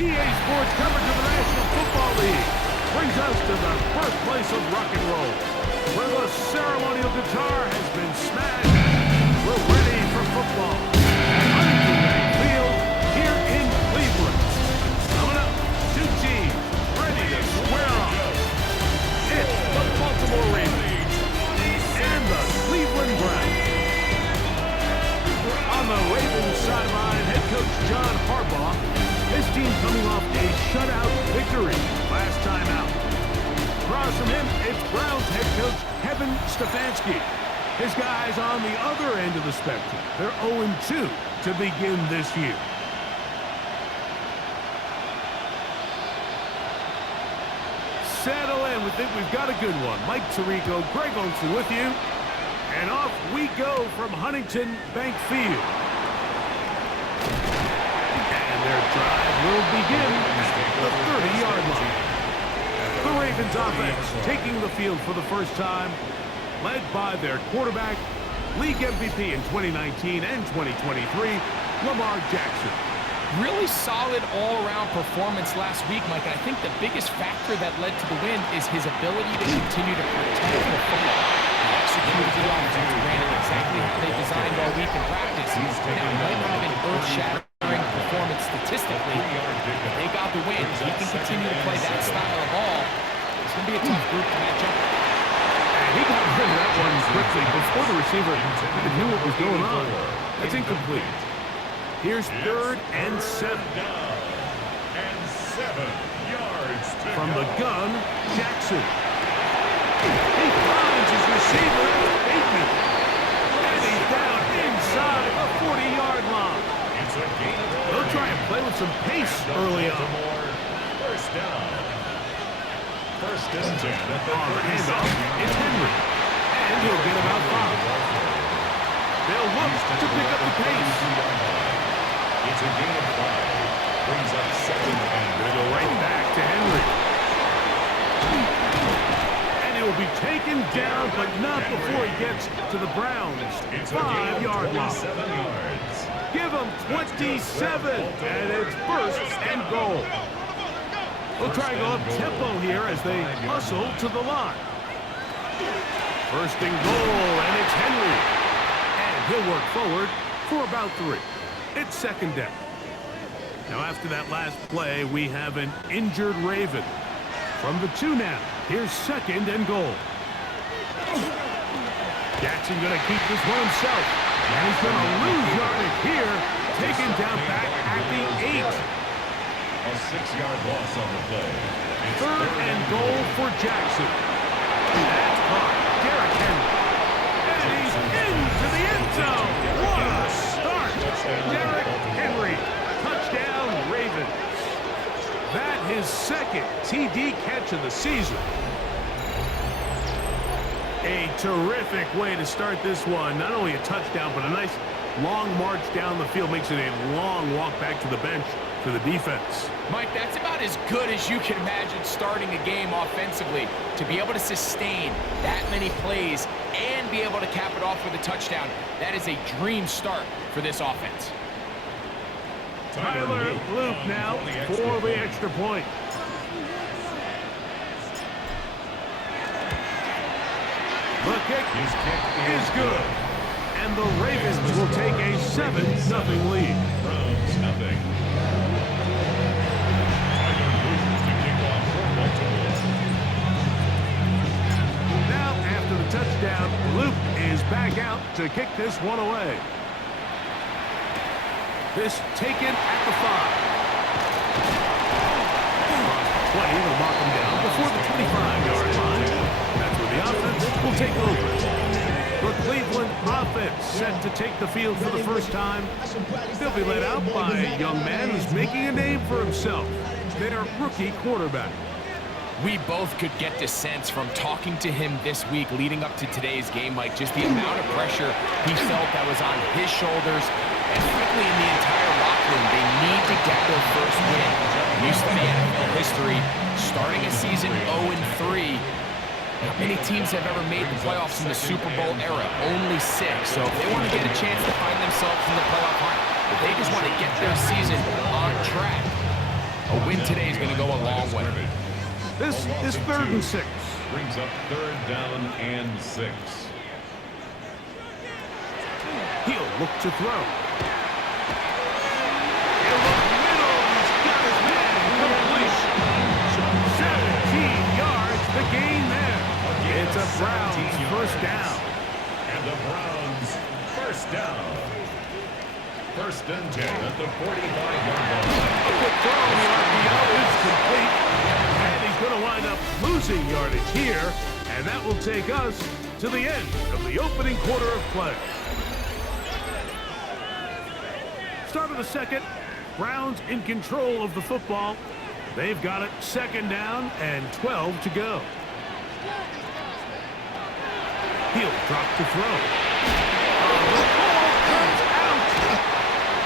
EA Sports coverage of the National Football League brings us to the birthplace of rock and roll, where the ceremonial guitar has been smashed. We're ready for football at Huntington Bank Field here in Cleveland. Coming up, two teams ready to square off. It's the Baltimore Ravens and the Cleveland Browns. On the Ravens sideline, head coach John Harbaugh. His team coming off a shutout victory last time out. Across from him, it's Browns head coach Kevin Stefanski. His guys on the other end of the spectrum. They're 0-2 to begin this year. Settle in. We think we've got a good one. Mike Tirico, Greg Olsen with you. And off we go from Huntington Bank Field. And their drive will begin at the 30-yard line. The Ravens offense taking the field for the first time, led by their quarterback, league MVP in 2019 and 2023, Lamar Jackson. Really solid all-around performance last week, Mike. I think the biggest factor that led to the win is his ability to continue to protect the football. He executed the offense, ran it exactly how they designed all week in practice. Now, it might not have been earth-shattering performance statistically, but they got the win. He can continue to play that style of ball. It's going to be a tough group to match up. And he got rid of that one quickly before the receiver even knew what was going on. That's incomplete. Here's 3rd and 7. From the gun, Jackson. He finds his receiver, Bateman. And he's down inside the 40-yard line. They'll try and play with some pace early on. First and 10 at the On the handoff, it's Henry. And he'll get about 5. They'll look to pick up the pace. It's a gain of 5. Brings up 2nd and Gonna go right back to Henry. And it will be taken down, but not before he gets to the Browns' 5-yard line. 7 yards. Give him 27, and it's 1st and goal. We'll try and go up tempo here as they hustle to the line. 1st and goal, and it's Henry. And he'll work forward for about 3. It's 2nd down. Now after that last play, we have an injured Raven. From the 2 now, here's 2nd and goal. Jackson gonna keep this one himself. And he's gonna lose yardage here, taken down back at the 8. A 6-yard loss on the play. 3rd and goal for Jackson. That's caught. Derrick Henry. And he's into the end zone. What a start. Derrick Henry. Touchdown, Ravens. That his 2nd TD catch of the season. A terrific way to start this one. Not only a touchdown, but a nice long march down the field. Makes it a long walk back to the bench for the defense. Mike, that's about as good as you can imagine starting a game offensively. To be able to sustain that many plays and be able to cap it off with a touchdown, that is a dream start for this offense. Tyler Loop now for the extra point. The kick is good. And the Ravens will take a 7-0 lead. Browns nothing. Tyler Loop to kick off for Baltimore. Now, after the touchdown, Loop is back out to kick this one away. This taken at the 5. 20, they'll knock him down before the 25-yard line. That's where the offense will take over. The Cleveland offense set to take the field for the first time. They'll be led out by a young man who's making a name for himself. Their rookie quarterback. We both could get the sense from talking to him this week leading up to today's game, Mike, just the amount of pressure he felt that was on his shoulders and frankly in the entire locker room. They need to get their first win. Used to be NFL history, starting a season 0-3. How many teams have ever made the playoffs in the Super Bowl era? Only 6. So if they want to get a chance to find themselves in the playoff hunt, if they just want to get their season on track, A win today is going to go a long way. This is 3rd and 6. Brings up 3rd down and 6. He'll look to throw. He'll look middle. He's got his man. Complete. 17 yards. The gain there. It's a Browns first down. And the Browns first down. 1st and 10 at the 45-yard line. A quick throw. The RPO is complete. And he's going to wind up losing yardage here. And that will take us to the end of the opening quarter of play. Start of the second. Browns in control of the football. They've got it 2nd down and 12 to go. He'll drop to throw. The ball comes out.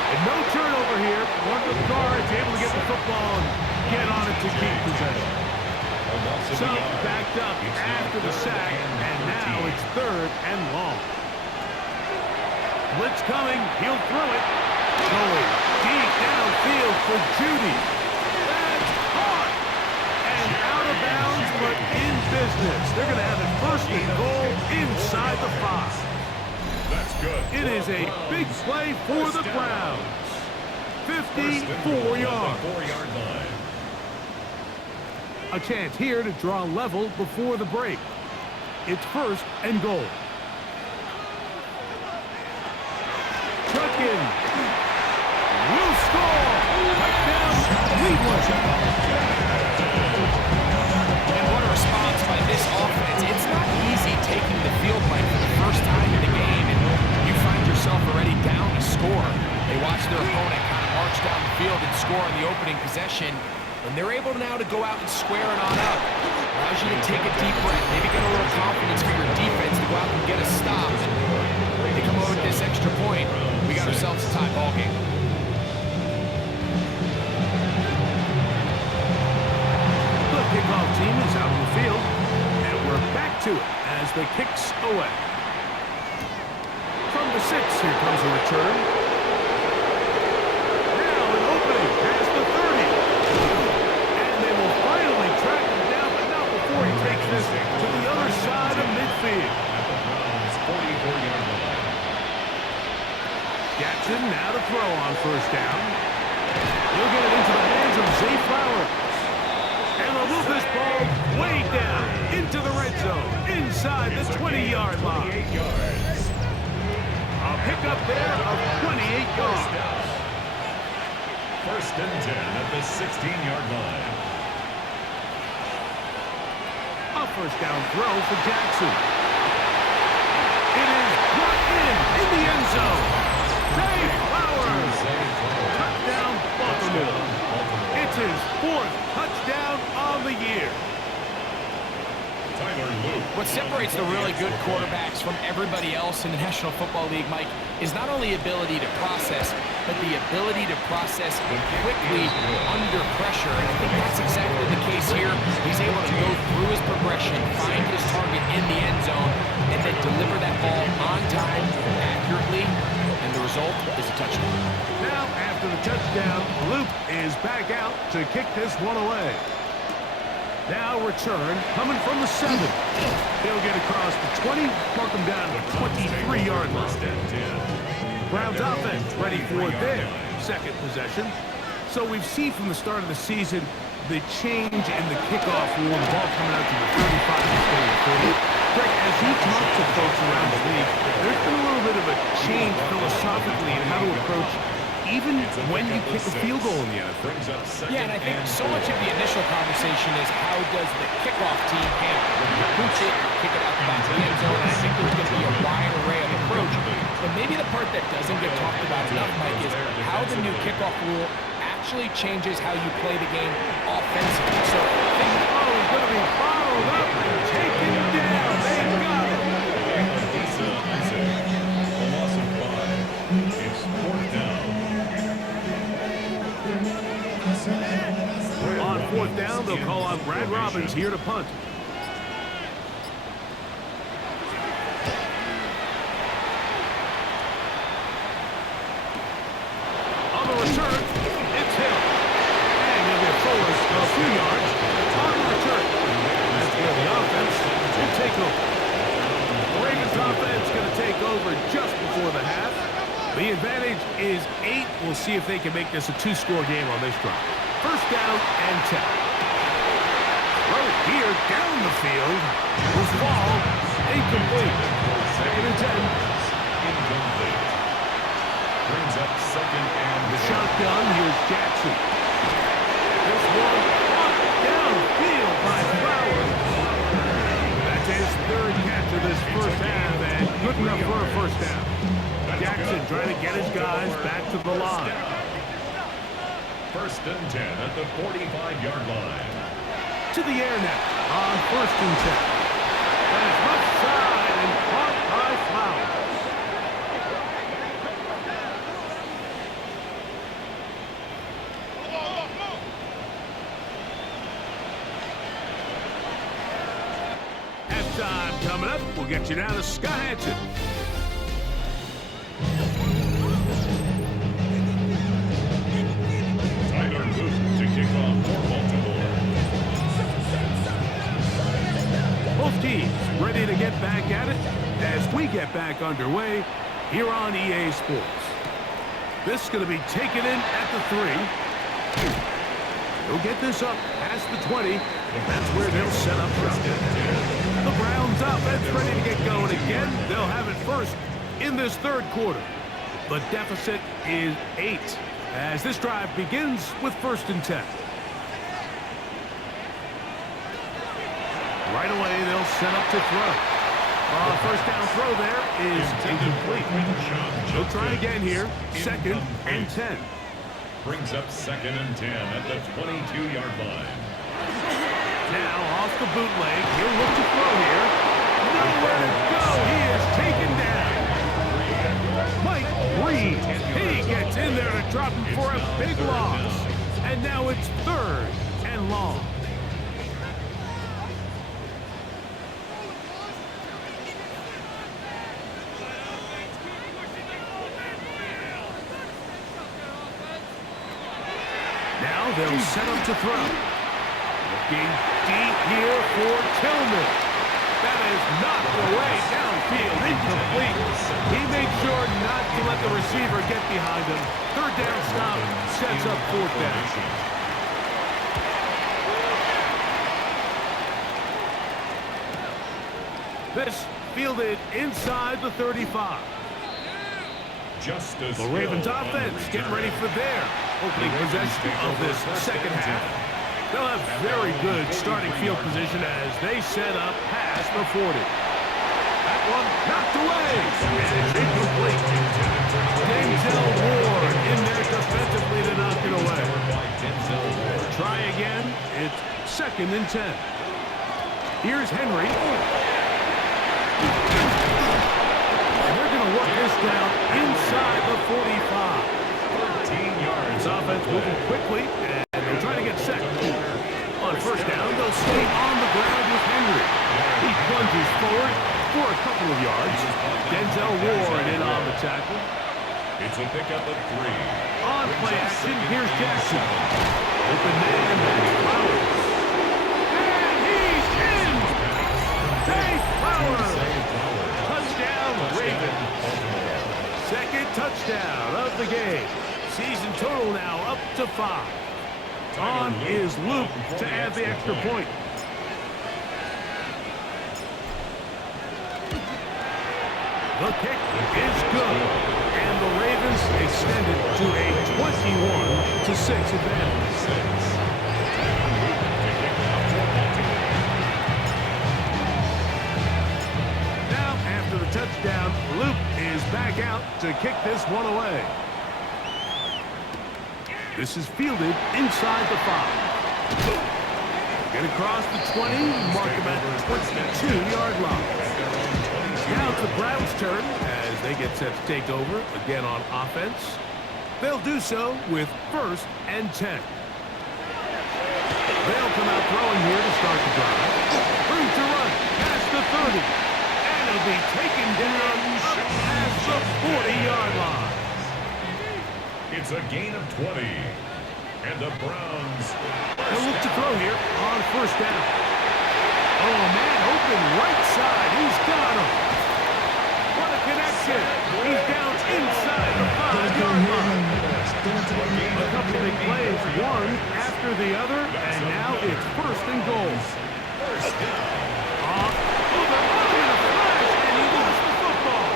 And no turnover here. One of the guards able to get the football and get on it to keep possession. So backed up after the sack, and now it's 3rd and long. Blitz coming. He'll throw it. Going deep downfield for Judy. That's caught. And out of bounds, but in business. They're going to have it 1st and goal inside the 5. That's good. It is a big play for the Browns. 54 yards. 4-yard line. A chance here to draw level before the break. It's 1st and goal. Truckin will score. Touchdown, Cleveland. And what a response by this offense. It's not easy taking the field, Mike, for the first time in the game, and you find yourself already down a score. They watch their opponent kind of march down the field and score on the opening possession, and they're able now to go out and square it on up. Allows you to take a deep breath, maybe get a little confidence for your defense to go out and get a stop. And they come over with this extra point. We got ourselves a tie ball game. The kickoff team is out on the field, and we're back to it as the kicks away. From the 6, here comes a return. Now an opening past the 30. And they will finally track him down, but not before he takes this to the other side of midfield. At the Browns' 44-yard line. Jackson now to throw on 1st down. He'll get it into the hands of Zay Flowers. And they'll move this ball way down into the red zone, inside the 20-yard line. 28 yards. A pickup there of 28 yards. 1st and 10 at the 16-yard line. A 1st down throw for Jackson. It is brought in the end zone. Zay Flowers. Touchdown, Baltimore. It's his 4th touchdown on the year. Tyler Luke. What separates the really good quarterbacks from everybody else in the National Football League, Mike, is not only ability to process, but the ability to process quickly under pressure. And I think that's exactly the case here. He's able to go through his progression, find his target in the end zone, and then deliver that ball on time, accurately, and the result is a touchdown. Now, after the touchdown, Luke is back out to kick this one away. Now return, coming from the 7. He'll get across the 20, mark him down to the 23-yard line. 1st and 10. Browns offense ready for their 2nd possession. So we've seen from the start of the season the change in the kickoff rule, the ball coming out to the 35 instead of the 30. Greg, as you talk to folks around the league, there's been a little bit of a change philosophically in how to approach even when you kick a field goal in the NFL. Yeah, and I think so much of the initial conversation is how does the kickoff team handle it? You boot it, kick it out the back of the end zone, and I think there's going to be a wide array of approach. But maybe the part that doesn't get talked about enough, Mike, is how the new kickoff rule actually changes how you play the game offensively. So He's going to be followed up and taken down. They got it. A loss of 5. It's 4th down. On 4th down, they'll call on Brad Robbins here to punt. On the return, it's Hill. And he'll get few yards on the return. That's where the offense will take over. The Ravens offense going to take over just before the half. The advantage is 8. We'll see if they can make this a 2-score game on this drive. First down and 10. Throw here down the field. Will fall. Incomplete. Second and 10. Incomplete. Brings up second and The shotgun. Here's Jackson. This one caught downfield by Flowers. That's his third catch of this first half, and good enough for a first down. Jackson trying to get his guys back to the line. First and 10 at the 45-yard line. To the air now on first and 10. That is left side and caught by Flowers. Halftime coming up. We'll get you down to Scott Hanson. Tyler Luke to kick off for Baltimore. Both teams ready to get back at it as we get back underway here on EA Sports. This is going to be taken in at the 3. They'll get this up past the 20. That's where they'll set up shop. The Browns offense ready to get going again. They'll have it first in this third quarter. The deficit is 8 as this drive begins with first and 10. Right away, they'll set up to throw. First down throw there is incomplete. They'll try again here. Second and 10. Brings up second and 10 at the 22-yard line. Now off the bootleg. He'll look to throw here. Nowhere to go. He is taken down. Mike Reed. He gets in there to drop him for a big loss. And now it's third and long. Now they'll set up to throw. Looking deep here for Tillman. That is knocked away downfield, incomplete. He made sure not to let the receiver get behind him. Third down stop sets up fourth down. This fielded inside the 35. The Ravens offense getting ready for their opening possession of this second half. They'll have very good starting field position as they set up past the 40. That one knocked away. And it's incomplete. Denzel Ward in there defensively to knock it away. Try again. It's second and 10. Here's Henry. Work this down inside the 45. 13 yards. Offense moving quickly, and they're trying to get set. On first down, they'll stay on the ground with Henry. He plunges forward for a couple of yards. Denzel Ward in on the tackle. It's a pickup of 3. On play action, here's Jackson. Open man, that's Flowers. And he's in! Dave Flowers! Touchdown, Ravens. Second touchdown of the game. Season total now up to 5. On is Luke to add the extra point. The kick is good. And the Ravens extend it to a 21-6 advantage. Touchdown. Luke is back out to kick this one away. This is fielded inside the 5. Get across the 20, mark him at the 22-yard line. Now it's the Browns' turn as they get set to take over again on offense. They'll do so with first and 10. They'll come out throwing here to start the drive. Room to run past the 30. Will be taken down at the 40-yard line. It's a gain of 20. And the Browns. He'll look to throw here on first down. Oh, man, open right side. He's got him. What a connection. He's down inside the 5-yard line. A couple of big plays, one after the other, and now it's first and goal. First down. They're running in a flash, and he lost the football.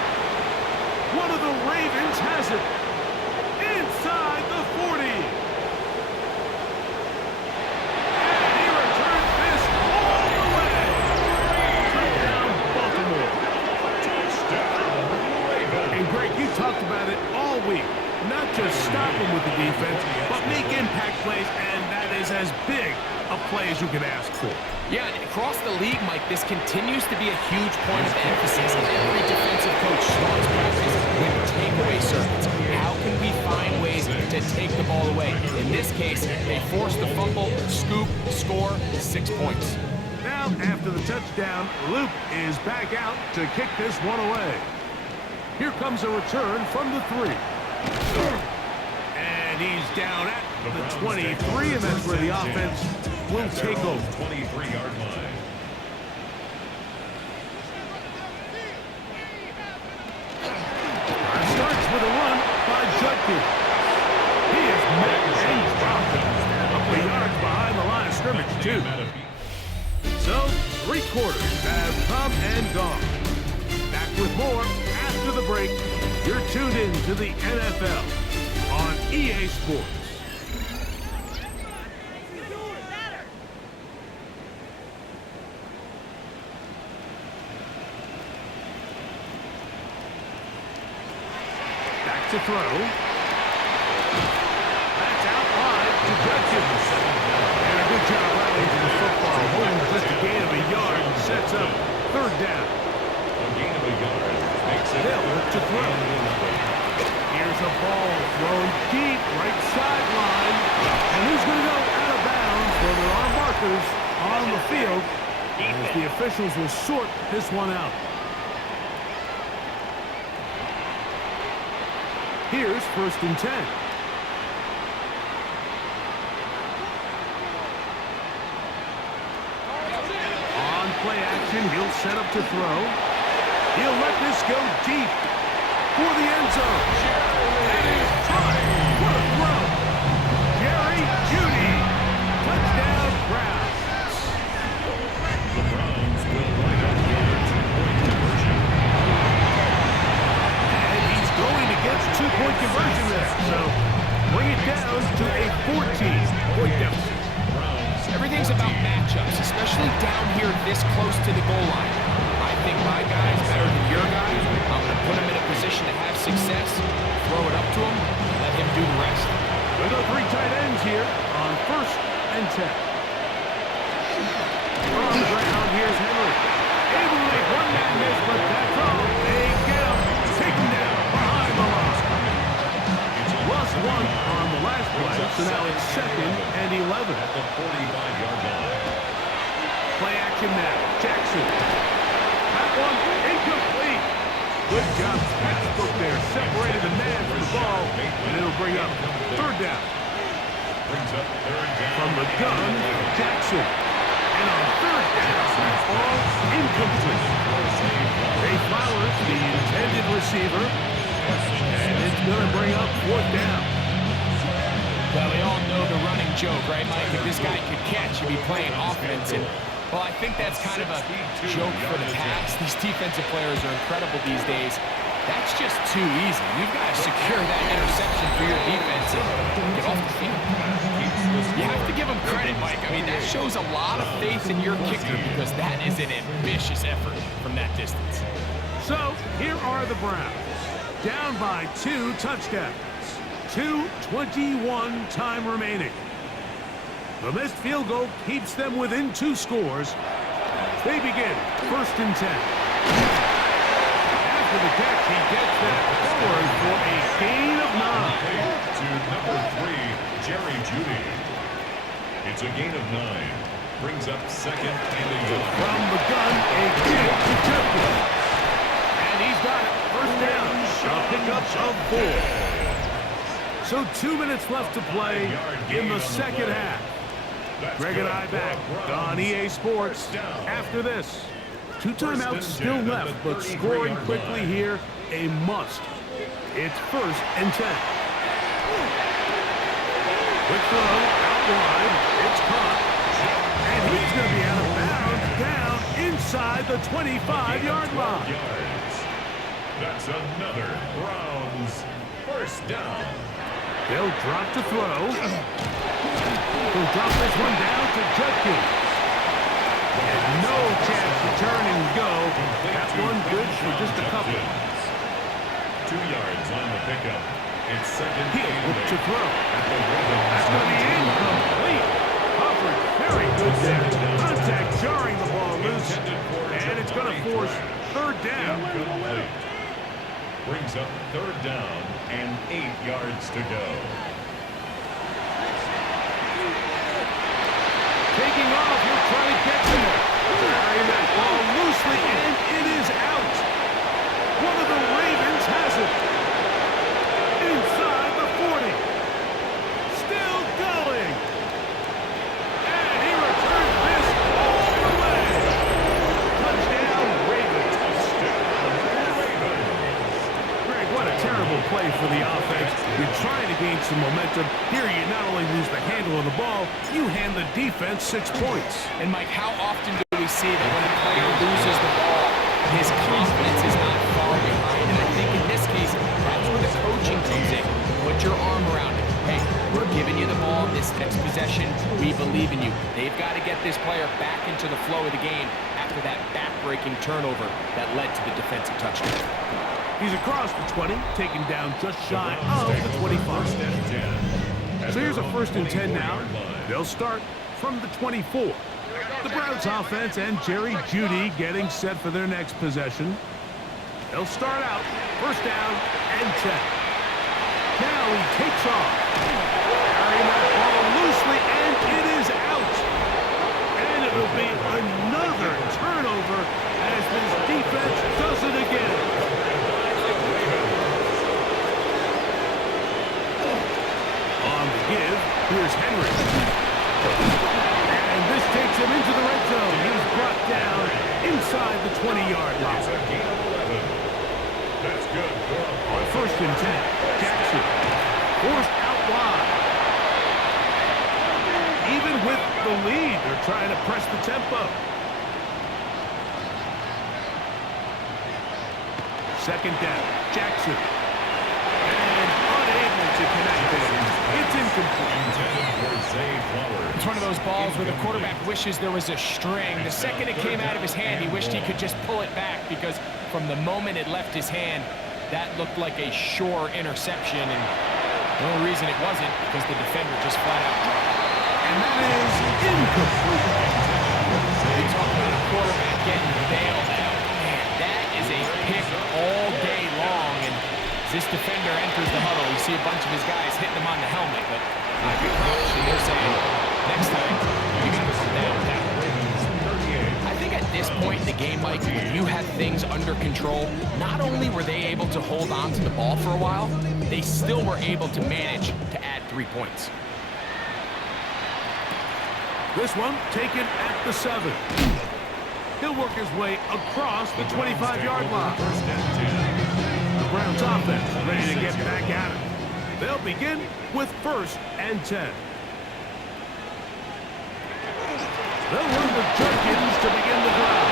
One of the Ravens has it. Inside the 40. And he returns this all the way. Touchdown, Baltimore. And Greg, you talked about it all week. Not just stop him with the defense, but make impact plays, and that is as big a play as you can ask for. Yeah, and across the league, Mike, this continues to be a huge point of emphasis. Every defensive coach starts practice with takeaway circuits. How can we find ways to take the ball away? In this case, they force the fumble, scoop, score, 6 points. Now, after the touchdown, Luke is back out to kick this one away. Here comes a return from the 3. And he's down at the 23, and that's where the offense will take over. 23-yard line. Starts with a run by Judkins. He is met and dropped it. A couple of yards behind the line of scrimmage, too. So, 3 quarters have come and gone. Back with more after the break. You're tuned in to the NFL on EA Sports. Back to throw. That's out wide to Judkins. And a good job rallying to the football. Holding just a gain of a yard and sets up 3rd down. A gain of a yard makes it. They'll look to throw. Here's a ball thrown deep, right sideline. And who's going to go out of bounds? Well, there are markers on the field as the officials will sort this one out. Here's 1st and 10. On play action, he'll set up to throw. He'll let this go deep for the end zone. That is time for a throw. Jerry Jeudy. Touchdown, Browns. The Browns will line up here. 2-point conversion. And he's going to get 2-point conversion there. So bring it down to a 14-point deficit. Everything's about matchups, especially down here this close to the goal line. I think my guy's better than your guy. I'm going to put him in a position to have success, throw it up to him, let him do the rest. With the 3 tight ends here on 1st and 10. On the ground, here's Henry. Able to make one-man miss, but that's all. They get him. Take him down behind the line. Lost 1 on the last play, so now it's 2nd and 11. At the 45-yard line. Play action now. Jackson. That one incomplete. Good job. Textbook there. Separated the man from the ball, and it'll bring up 3rd down. Brings up 3rd down. From the gun, Jackson. And on 3rd down, all incomplete. Ray Flowers, the intended receiver. And it's going to bring up 4th down. Well, we all know the running joke, right, Mike? If this guy could catch, he'd be playing offense. And, well, I think that's kind of a joke for the pass. These defensive players are incredible these days. That's just too easy. You've got to secure that interception for your defense and get off the field. You have to give him credit, Mike. I mean, that shows a lot of faith in your kicker because that is an ambitious effort from that distance. So, here are the Browns. Down by 2 touchdowns. 2:21 time remaining. The missed field goal keeps them within 2 scores. They begin 1st and 10. After the catch, he gets that forward for a gain of 9. To number 3, Jerry Jeudy. It's a gain of 9. Brings up 2nd and a yard. From the gun, a kick to Judkins. And he's got it. 1st down. A pickup of 4. So 2 minutes left to play in the second half. Greg and I back on EA Sports after this. 2 timeouts still left, but scoring quickly here, a must. It's 1st and 10. Quick throw, out wide, it's caught. And he's going to be out of bounds, down inside the 25-yard line. That's another Browns 1st down. They'll drop to throw. He'll drop this one down to Judkins. And no chance to turn and go. That one good for just a couple. 2 yards on the pickup. It's 2nd He'll and look to 8. throw. That's going to be incomplete. Coverage very good there. Contact jarring the ball loose. And it's going to force 3rd down. Incomplete. Brings up 3rd down and 8 yards to go. Taking off, he'll try to get there. Carrying that ball loosely, and it is out. One of the Ravens has it. Inside the 40. Still going. And he returns this all the way. Touchdown, Ravens. Greg, what a terrible play for the offense. You're trying to gain some momentum. Here you not only lose the handle of the ball, you hand the defense 6 points. And Mike, how often do we see that when a player loses the ball, his confidence is not far behind? And I think in this case, that's where the coaching comes in. Put your arm around it. Hey, we're giving you the ball this next possession. We believe in you. They've got to get this player back into the flow of the game after that back-breaking turnover that led to the defensive touchdown. He's across the 20, taken down just shy of the 25. So here's a 1st and 10 now. They'll start from the 24. The Browns offense and Jerry Jeudy getting set for their next possession. They'll start out 1st down and 10. Now he takes off. Carrying that ball loosely, and it is out. And it will be another turnover as this defense does it again. Give. Here's Henry. And this takes him into the red zone. He's brought down inside the 20-yard line. It's a gain of 11. That's good for On 1st and 10, Jackson forced out wide. Even with the lead, they're trying to press the tempo. 2nd down, Jackson. And unable to connect it. It's incomplete. It's one of those balls where the quarterback wishes there was a string. The second it came out of his hand, he wished he could just pull it back because from the moment it left his hand, that looked like a sure interception. And the only reason it wasn't because the defender just flat out dropped it. And that is incomplete. You talk about a quarterback getting bailed out. Man, that is a pick all day long. And as this defender enters the huddle, you see a bunch of his guys hitting him on the helmet, but I promise you, they're saying, next time, you got to come down with that. I think at this point in the game, Mike, when you had things under control, not only were they able to hold on to the ball for a while, they still were able to manage to add 3 points. This one taken at the 7. He'll work his way across the 25-yard line. The Browns offense ready to get back at it. They'll begin with 1st and 10. They'll run with Judkins to begin the drive.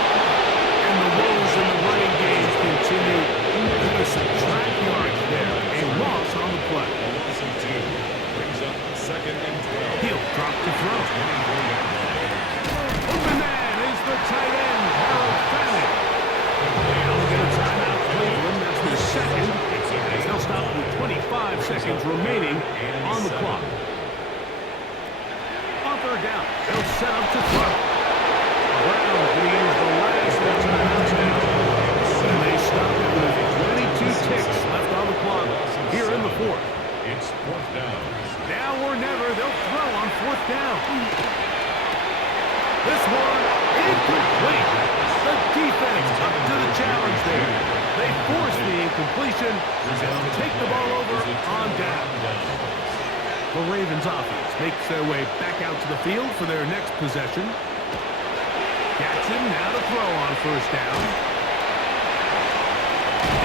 And the woes in the running game continue. They're going to subtract yards there. A loss on the play. Brings up 2nd and 12. He'll drop the throw. Open man is the tight end, Harold Fanning. They'll get a timeout, Cleveland. That's their 2nd. As they'll stop with 25 seconds remaining on the clock. On 3rd down, they'll set up to throw. Browns going to use the last of the timeouts now. And they stop it with 22 ticks left on the clock here in the 4th. It's 4th down. Now or never, they'll throw on 4th down. This one incomplete. The defense up to the challenge there. They force the incompletion and take the ball over on down. The Ravens offense makes their way back out to the field for their next possession. Jackson now to throw on first down.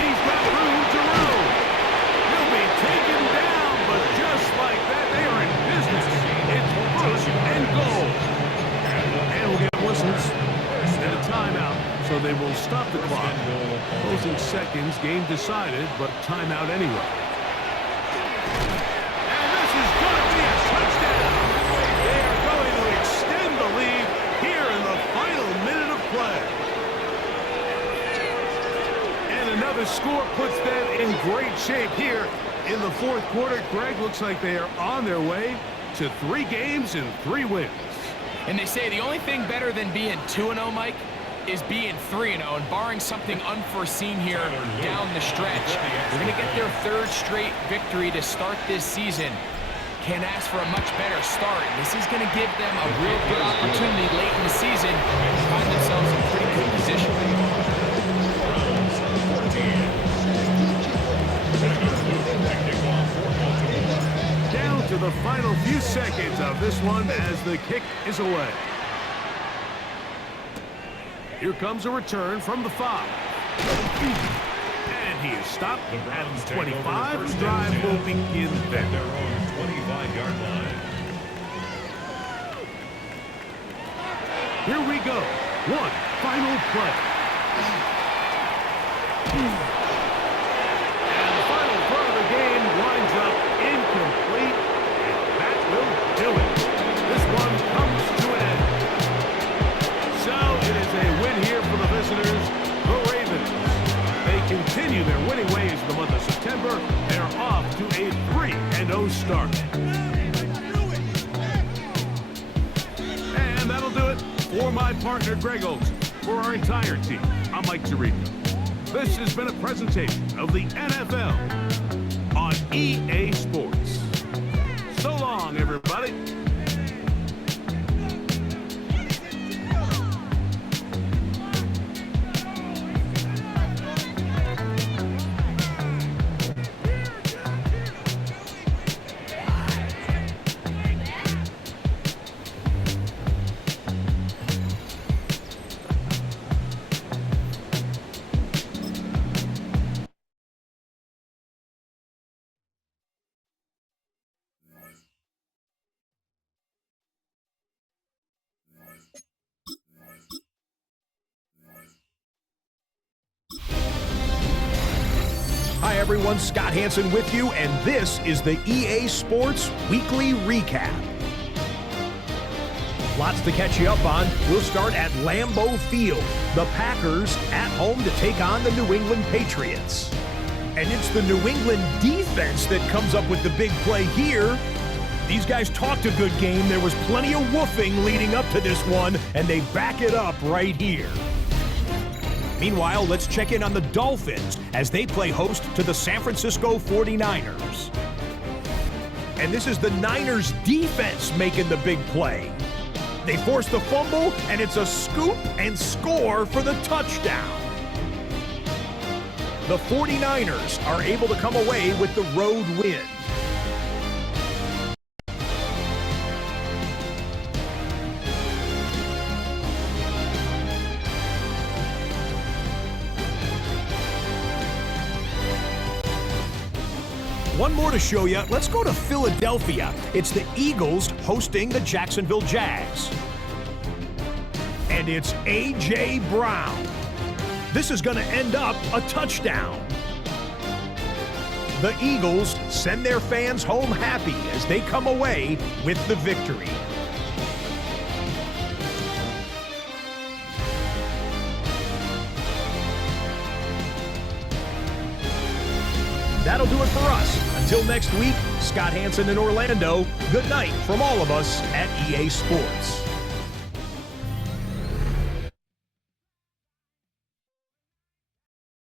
He's got room to roam. He'll be taken down, but just like that, they are in business. It's first and goal. And we'll get whistles and a timeout, so they will stop the clock. Closing seconds, game decided, but timeout anyway. And this is going to be a touchdown. They are going to extend the lead here in the final minute of play. And another score puts them in great shape here in the fourth quarter. Greg, looks like they are on their way to 3 games and 3 wins. And they say the only thing better than being 2-0, Mike, is being 3-0, and barring something unforeseen here down the stretch, they're going to get their 3rd straight victory to start this season. Can't ask for a much better start. This is going to give them a real good opportunity late in the season to find themselves in pretty good position. Down to the final few seconds of this one as the kick is away. Here comes a return from the 5. And he is stopped at the 25. The drive will begin there. Their own 25-yard line. Here we go. One final play. And the final throw of the game winds up incomplete. And that will do it. This one comes to an end. So it is a win here for the visitors, the Ravens. They continue their winning ways in the month of September. They're off to a 3-0 start. And that'll do it for my partner, Greg Olsen. For our entire team, I'm Mike Tirico. This has been a presentation of the NFL on EA Sports. So long, everybody. Hi everyone, Scott Hansen with you, and this is the EA Sports Weekly Recap. Lots to catch you up on. We'll start at Lambeau Field. The Packers at home to take on the New England Patriots. And it's the New England defense that comes up with the big play here. These guys talked a good game. There was plenty of woofing leading up to this one, and they back it up right here. Meanwhile, let's check in on the Dolphins as they play host to the San Francisco 49ers. And this is the Niners defense making the big play. They force the fumble, and it's a scoop and score for the touchdown. The 49ers are able to come away with the road win. One more to show you. Let's go to Philadelphia. It's the Eagles hosting the Jacksonville Jags. And it's A.J. Brown. This is going to end up a touchdown. The Eagles send their fans home happy as they come away with the victory. That'll do it for us. Until next week, Scott Hansen in Orlando, good night from all of us at EA Sports.